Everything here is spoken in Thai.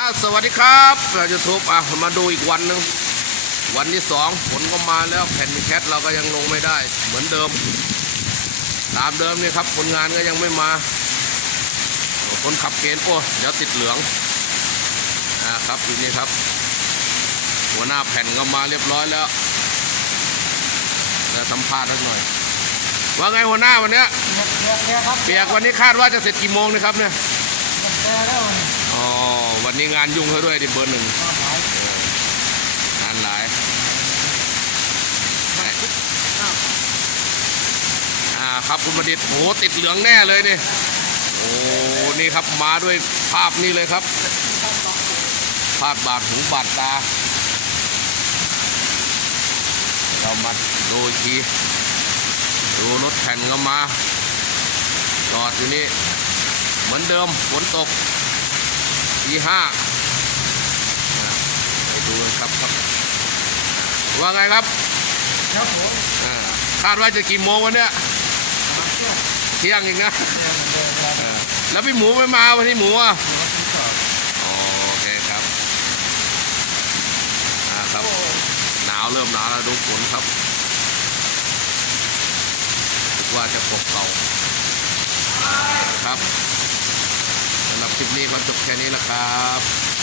อ่าสวัสดีครับยูทูบอะมาดูอีกวันหนึ่งวันที่สองฝนก็มาแล้วแผ่นแคทเราก็ยังลงไม่ได้ เหมือนเดิม ตามเดิมนี่ครับคนงานก็ยังไม่มาคนขับเกณฑ์โอ้เดี๋ยวติดเหลืองอ่าครับอยู่นี่ครับ หัวหน้าแผ่นก็มาเรียบร้อยแล้วจะสัมภาษณ์สักหน่อย ว่าไงหัวหน้าวันเนี้ยเปียกเปียกครับเปียกวันนี้คาดว่าจะเสร็จกี่โมงนะครับเนี่ยเปียกแล้ว มีงานยุ่งเขาด้วยดิเบอร์หนึ่งงานหลายอ่าครับคุณประดิษฐ์โหติดเหลืองแน่เลยนี่โอ้นี่ครับมาด้วยภาพนี้เลยครับ ภาพบาดหูบาดตา เรามาดูทีดูรถแผ่นก็มาจอดอยู่นี่ เหมือนเดิมฝนตก ทีห้าไปดูกันครับครับ ว่าไงครับครับผมอ่าคาดว่าจะกี่โมงวันเนี้ยมาเที่ยวเที่ยงอีกนะเที่ยวเหมือนเดิมแล้วเออแล้วพี่หมูไม่มาวันนี้หมูอะหัวที่สองอ๋อโอเคครับอ่าครับ หนาวเริ่มหนาวแล้วดูฝนครับคิดว่าจะตกเก่าครับสำหรับ คลิปนี้ก็จบแค่นี้แหละครับครับครับ